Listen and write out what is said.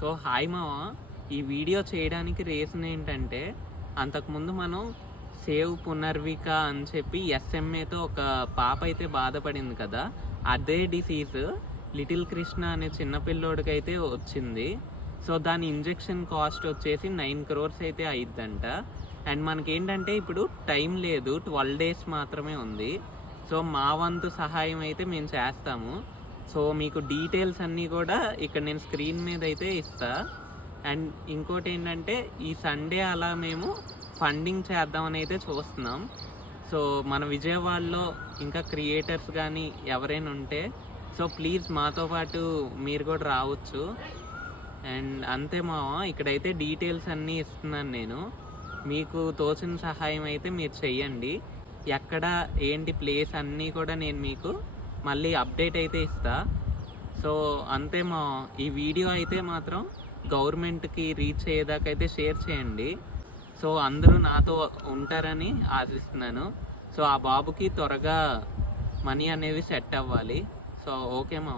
So hi మావ, ఈ video చేయడానికి రీజన్ ఏంటంటే, అంతకుముందు మనం సేవ్ పునర్విక అని చెప్పి ఎస్ఎంఏతో ఒక పాప అయితే బాధపడింది కదా, అదే డిసీజ్ లిటిల్ కృష్ణ అనే చిన్నపిల్లోడికైతే వచ్చింది. సో దాని ఇంజెక్షన్ కాస్ట్ వచ్చేసి 9 crores అయితే అయిద్దంట. అండ్ మనకేంటంటే ఇప్పుడు టైం లేదు, 12 days మాత్రమే ఉంది. సో మా వంతు సహాయం అయితే మేము చేస్తాము. సో మీకు డీటెయిల్స్ అన్నీ కూడా ఇక్కడ నేను స్క్రీన్ మీద అయితే ఇస్తా. అండ్ ఇంకోటి ఏంటంటే, ఈ సండే అలా మేము ఫండింగ్ చేద్దామని అయితే చూస్తున్నాం. సో మన విజయవాడలో ఇంకా క్రియేటర్స్ కానీ ఎవరైనా ఉంటే సో ప్లీజ్ మాతో పాటు మీరు కూడా రావచ్చు. అండ్ అంతే మావ, ఇక్కడైతే డీటెయిల్స్ అన్నీ ఇస్తున్నాను నేను. మీకు తోచిన సహాయం అయితే మీరు చెయ్యండి. ఎక్కడ ఏంటి ప్లేస్ అన్నీ కూడా నేను మీకు మళ్ళీ అప్డేట్ అయితే ఇస్తా. సో అంతే మా, ఈ వీడియో అయితే మాత్రం గవర్నమెంట్కి రీచ్ అయ్యేదాకైతే షేర్ చేయండి. సో అందరూ నాతో ఉంటారని ఆశిస్తున్నాను. సో ఆ బాబుకి త్వరగా మనీ అనేవి సెట్ అవ్వాలి. సో ఓకే మా.